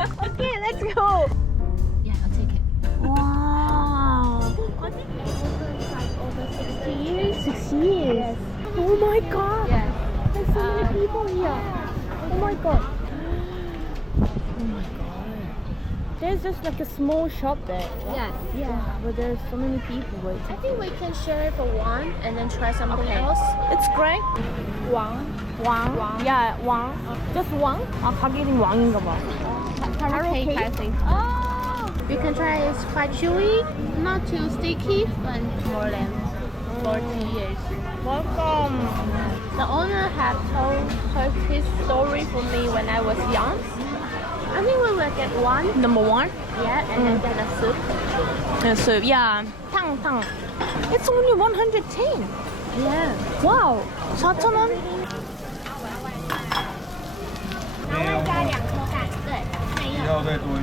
Okay, let's go. Yeah, I'll take it. Wow. Over 60 years. 6 years. Yes. Oh my god. Yes. There's so many people here. Oh my god. Oh my god. There's just like a small shop there. Yes. Yeah, but there's so many people waiting. I think we can share it for one and then try something else. It's great. Wang. 왕. Yeah, 왕. Just 왕? 아, 가게 이름 왕인가 봐. Carrot cake, I think. Oh. You can try it. It's quite chewy, not too sticky, but more than 40 years. Welcome. The owner had told his story for me when I was young. I think we will get one. Number one? Yeah, and then get a soup. soup. Yeah. 탕. It's only 110. Yeah. Wow. 4,000원? 然后再加2颗蛋，对，没有。要再多2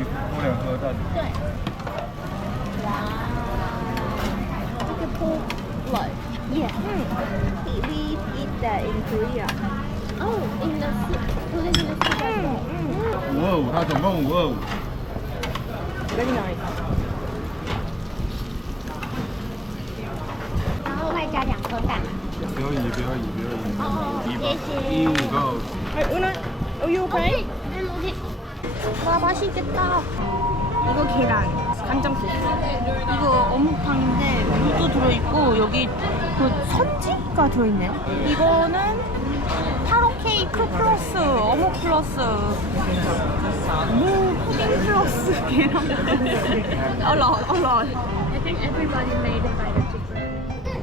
颗蛋。对。哇，这个 pork blood. Yeah. We eat that in Korea. Oh, in the soup. Put it in the soup as well. 55，它总共55。Very nice. 然后再加2颗蛋。不要移。哦，谢谢。15够。 Una, are you okay? I'm okay. 와, 맛있겠다. 이거 계란, 간장 소스. 이거 어묵탕인데 무도 들어있고 여기 그 선지가 들어있네요. 이거는 타로 케이크 플러스 어묵 플러스 무 푸딩 플러스 계란. 얼얼. I think everybody made it by the different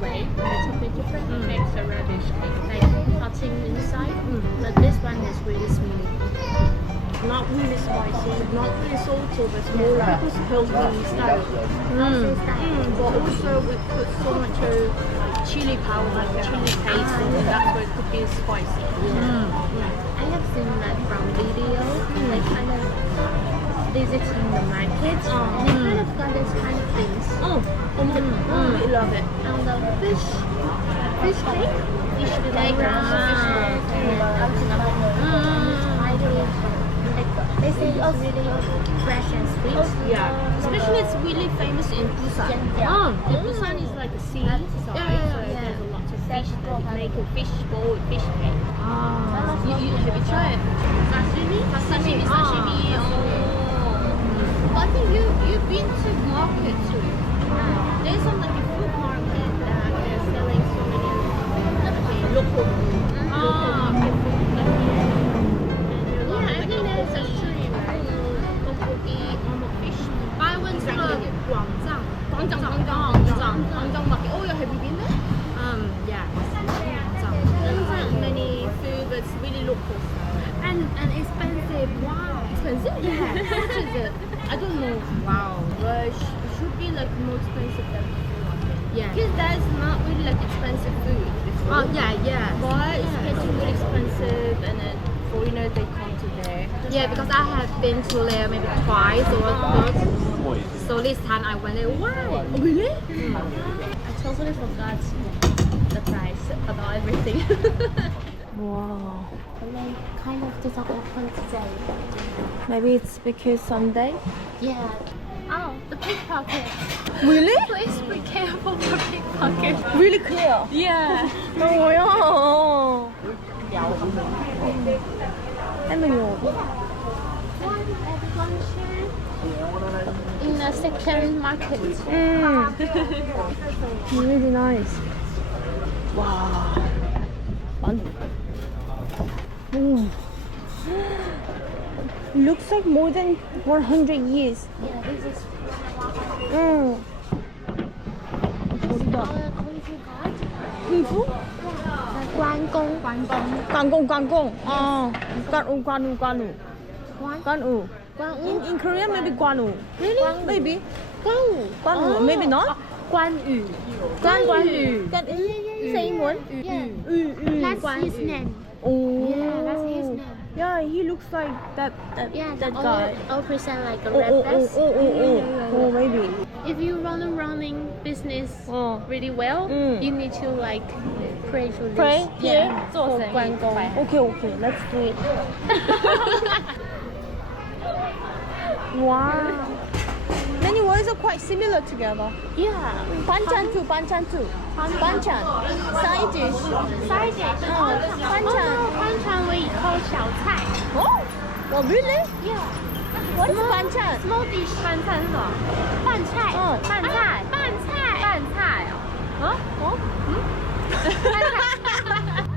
way. A little bit different. It makes a radish cake, like cutting inside. But this one is really smooth. Not really spicy, not really salty, but it's more like healthy style. But also we put so much chili powder, like chili paste, and that's why it could be spicy. I have seen that from video, they kind of visiting the markets, and they kind of got this kind of things. We love it. And the fish cake, fish cake, they say it's really fresh and sweet. Especially it's really famous in Busan. Busan is like a sea side, so there's a lot of fish that they make a fish bowl, fish cake. Have you tried it? Sashimi. I think you've been to market too. There's some like a food market that they're selling so many local market food. I think there's a tree, right? Tteokbokki, fish. I went to Gwangjang market. Oh, have you been there? Yeah. Gwangjang. Many food, but it's really local. And expensive. Wow. Expensive? Yeah. How much is it? I don't know. Wow. But it should be like more expensive than before. Yeah. Because that's not really like expensive food before. Oh, yeah. But it's getting really expensive, and then foreigners they come to there. Yeah, because I have been to there maybe twice or once. So this time I went there. Wow. Really? I totally forgot the price about everything. Wow. And then kind of just open today. Maybe it's because Sunday. Yeah. Oh, the pickpocket. Really? Please be careful for pickpocket. Really clear. Yeah. 뭐야? 할머니 In the second market. Really nice. Wow. Ooh. Looks like more than 100 years. Yeah, this is 어디다? Kung Fu God. 공부? 관공. 관공. 관우. In Korean, maybe 관우. Really? Maybe. 관우. Maybe not. 관유. 관유. Same one. Yeah. That's his name. Oh. Yeah, that's his name. Yeah, he looks like that guy. All present like a red vest. Oh, maybe. If you running business really well, you need to like pray for this. Pray? Yeah. For 关公. Okay, let's do it. Wow. Many words are quite similar together. Yeah. Banchan too. Banchan. Side dish. Side dish. Banchan. Banchan we call 小菜. Oh, oh really? Yeah. What is banchan? Small dish. 饭菜是什么？饭菜。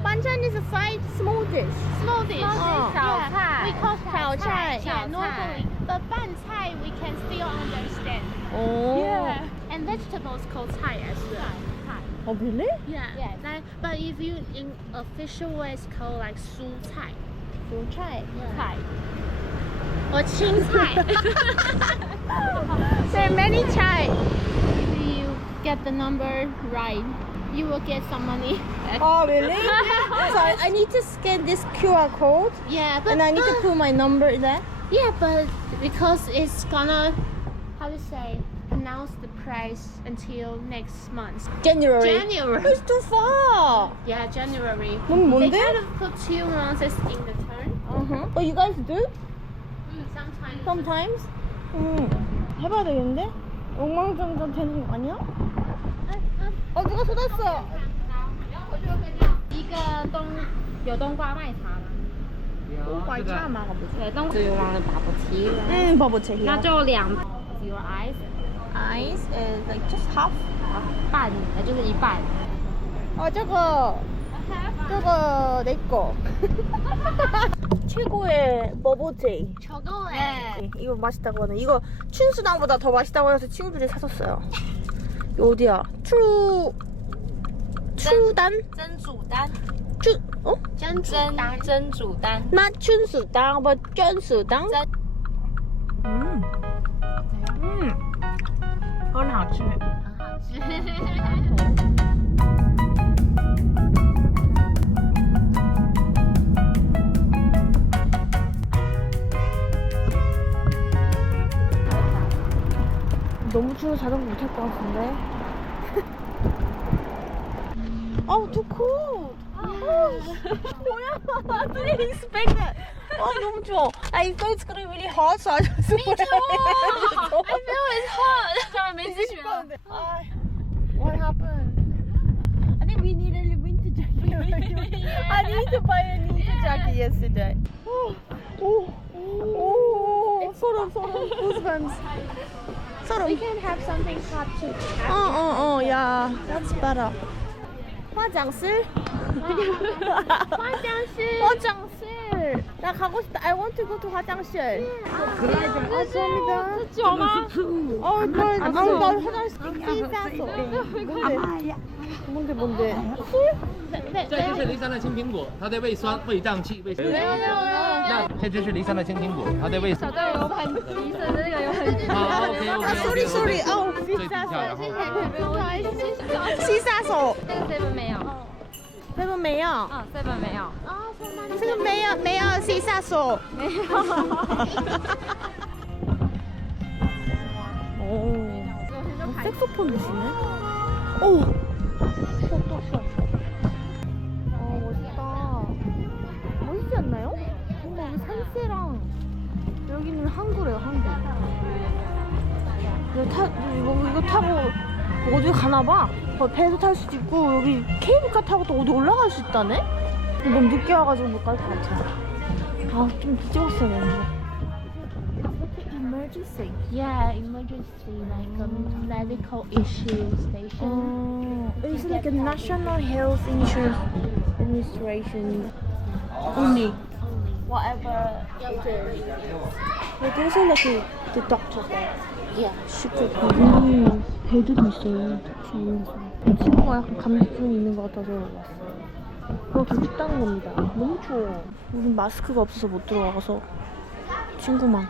Banchan is a side small dish. Small dish. Oh. 小菜. We call 小菜. Yeah, normally. But 饭菜 we can still understand. Oh. Yeah. And vegetables called 菜 as well. Oh really? Yeah. Like, but if you in official way it's called like 蔬菜. 蔬菜.菜. Or 青菜. There are many chai. If you get the number right, you will get some money. Oh really? So I need to scan this QR code Yeah, but and I need to put my number there. yeah, but because it's gonna, how to say, announce the price until next month. January. January. It's too far. Yeah, January. 너무 They 먼데? kind of put 2 months in the turn. Oh, you guys do? Sometimes. Sometimes? 해봐야 되겠는데? 엉망정정 되는 거 아니야? 누가 쏟았어? 一个有冬瓜麦茶吗？拐叉嘛，我不知道。对，冬就忘了打不齐了。버버채. 那就2 your eyes Ice is like just half. 半，就是一半。 저거 내 거. 최고의 버버채. 저거 이거 맛있다고 하네. 이거 춘수당보다 더 맛있다고 해서 친구들이 사줬어요. 이거 어디야? 추단? 珍珠丹。 나 춘수당, 뭐 쩐수당? 很好吃. 很好吃。 너무 추워 자전거 못 탈 것 같은데. too cold. 뭐야? I didn't expect that. 너무 추워. I thought it's gonna be really hot, so I just Me too. I feel it's hot. 当然没自觉了。 What happened? I think we needed a winter jacket. I need to buy a winter jacket yesterday. 소름. Goosebumps. We can have something hot too. Yeah, that's better. 화장실? 화장실. 나 가고 싶다. I want to go to 화장실. 감사합니다. 나 화장실 씻었어. 뭔데? 这就是梨山的青苹果，它对胃酸、胃胀气、胃。没有。那这就是梨山的青苹果，它对胃。小队有很提神的那个有很。好 ，OK。Sorry. 最底下，然后。西沙手。那个 7没有。 7没有。 7没有。这个没有西沙手。没有。색소폰 드시네. 멋있다. 멋있지 않나요? 근데 여기 산세랑 여기는 항구래요, 항구. 이거 타고 어디 가나봐. 배도 탈 수도 있고 여기 케이블카 타고 또 어디 올라갈 수 있다네? 너무 늦게 와가지고 못 갈 것 같아. 좀 뒤집었어야 되는데. Emergency. Yeah, emergency like medical issue station. It's like a National Health Insurance Administration. Only. Whatever it is. But there's like the doctor there. Yeah, she could. 배들이 있어요. 친구가 약간 감기증이 있는 것 같아서 왔어. 그거 춥다는 겁니다. 너무 추워. 우린 마스크가 없어서 못 들어가서 친구만.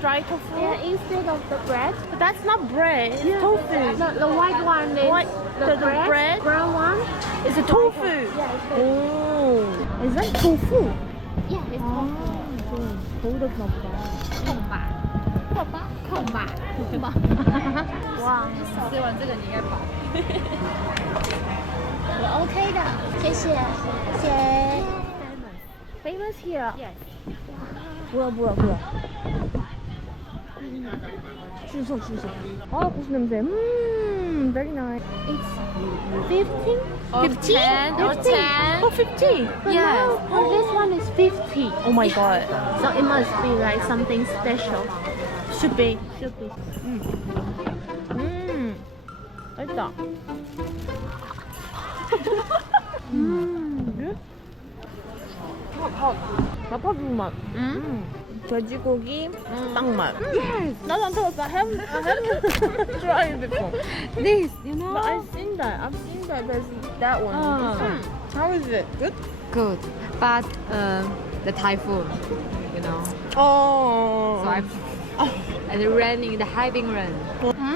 Dry tofu? Yeah, instead of the bread. But that's not bread, it's tofu. The white one is the bread? Brown one. It's a tofu. Yeah, it's Oh, is that tofu? Yeah, it's 거기다 주나 보다. 空吧。哇，吃完这个你应该饱。我 OK 的，谢谢，谢谢。 Famous here. Yes. 뭐야. 줄 서. 아, 고수 냄새. Very nice. It's 15? 10 or 10. Oh, 50. But Yes. now, oh, this one is 50. Oh my god. So it must be like something special. Should be. 맛있다. 마파두 맛. 돼지고기 딱 맛. 나도 안 타봤어. I haven't tried before. This, you know. But I've seen that. There's that one. How is it? Good? Good, but the typhoon, you know. Oh. So and the raining, the heavy rain.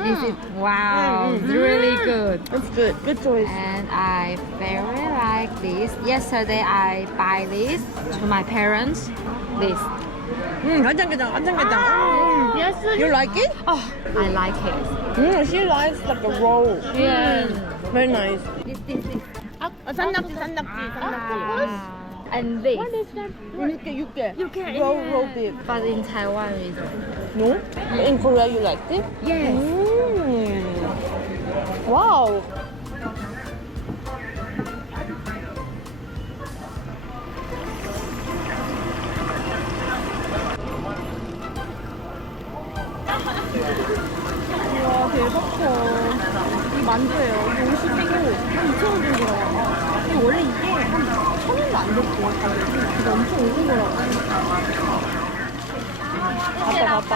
This is wow, it's really good. That's good. Good choice. And I very like this. Yesterday I buy this to my parents. This. 간장게장. Yes. You like it? Oh, I like it. She likes like a roll. Yeah. Very nice. This. 산낙지. And this. What is that? 육개. Roll beef. But in Taiwan is No? In Korea you liked it? yes. Wow. 와 대박 커. 이 만두예요. 이게 50이고 한 2,000원 정도 나와요. 근데 원래 이게 한 1,000원도 안 됐고 가격이. 근데 엄청 오른 거라고. 바빠.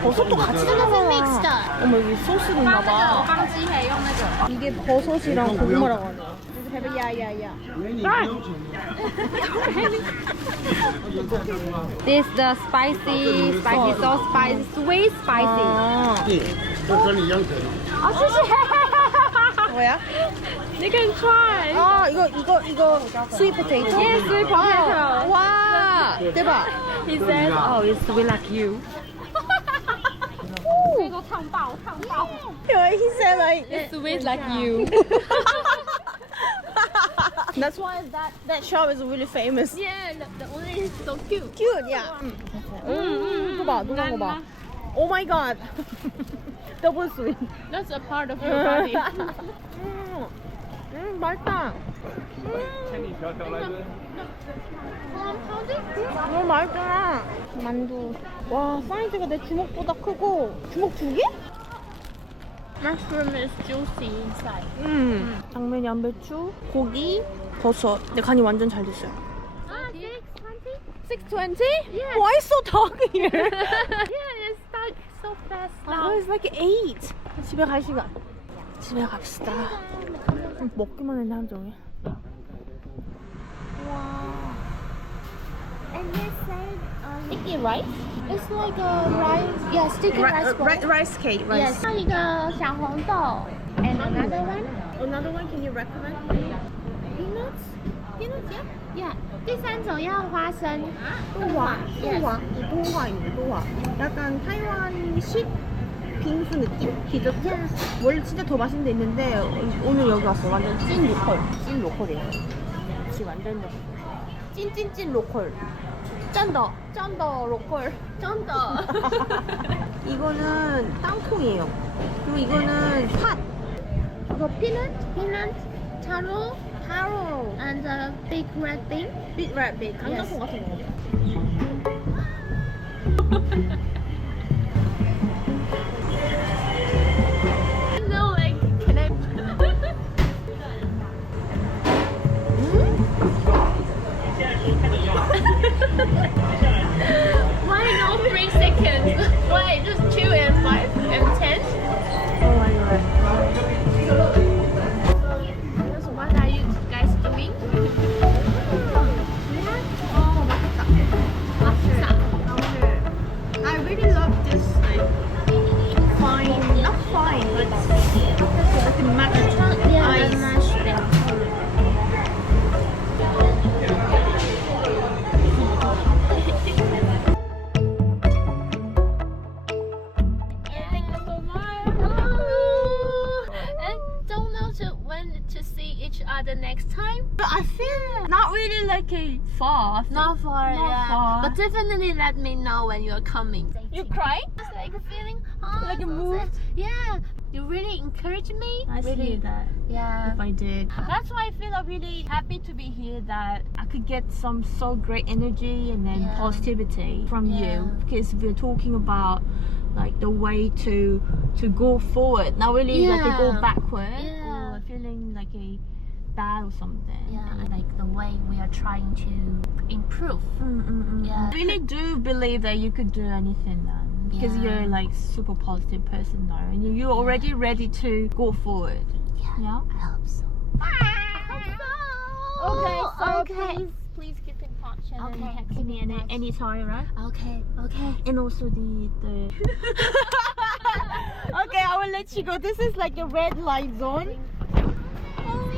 버섯도 같이 들어가. 어머 여기 소스도 있나봐. 方鸡可以用那个。 이게 버섯이랑 고구마라고 하네요. 야야야. This the spicy sauce, spicy, sweet, spicy. 아, 这跟你一样甜。 뭐야? You can try. 아 이거 sweet potato. Yes, sweet potato. 와 대박. He says, "Oh, it's sweet like you." 这个烫爆。 He said like It's sweet like you. that's why that shop is really famous. Yeah, the onion is so cute. Cute, yeah. 또 봐, 노란 거 봐. Oh my god. Double sweet. That's a part of your body. 맛있다. 너무 맛있잖아. 만두. 와, 사이즈가 내 주먹보다 크고 주먹 두 개? Mushroom is juicy inside. 당면, 양배추, 고기, 버섯. 근데 간이 완전 잘 됐어요. 620? Yes. Why so dark here? Yeah, it's like so fast Oh, now. it's like 8. 집에 갈 시간. 집에 갑시다. 먹기만 했네, 하루 종일. And they say sticky rice. It's like a rice. Yeah, sticky rice ball. Rice cake, Yes. 还有一个小红豆. And another one. Another one, can you recommend? Peanuts. Peanuts, yeah. Yeah. 第三种要花生. 또화. Yes. 또화. 약간 타이완식 빙수 느낌? 디저트? 원래 진짜 더 맛있는 데 있는데 오늘 여기 왔어. 완전 찐 로컬이에요. 그치, 완전 찐 로컬. 짠더 로컬. 쩐더. 이거는 땅콩이에요. 그리고 이거는 팥. 이거 peanut, taro, and the big red bean. Big red bean. 강낭콩 같은 거. No, like, can I? Why no 3 seconds? Why just 2 and 5 and 10? Oh my god. So what are you guys doing? I really love this not fine, but like a mashed ice. Thank you so much. the next time. But I feel not really like a far. I think Not far, not yeah. far. But definitely let me know when you're coming. You crying? It's like a feeling, oh, Like a so mood? sad. Yeah, you really encourage me. I really, see that. Yeah. If I did. That's why I feel really happy to be here, that I could get some so great energy and then Yeah. positivity from Yeah. you, because we're talking about like the way to go forward, not really like to go Yeah. backward Yeah. or feeling like a bad or something. Yeah, like the way we are trying to improve. Yeah. I really do believe that you could do anything then, because Yeah. you're like super positive person now, and you're already ready to go forward. Yeah. I hope so. Okay, so please keep in touch and Okay, then text give me any time, right? Okay. And also the okay, I will let you go. This is like a red light zone. See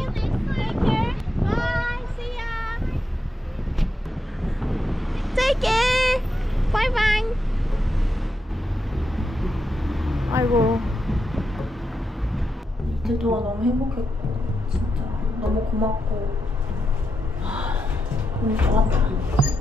you next time. Take care. Bye. See ya. Take care. Bye bye. 아이고. 이틀 동안 너무 행복했고 진짜 너무 고맙고 너무 좋았다.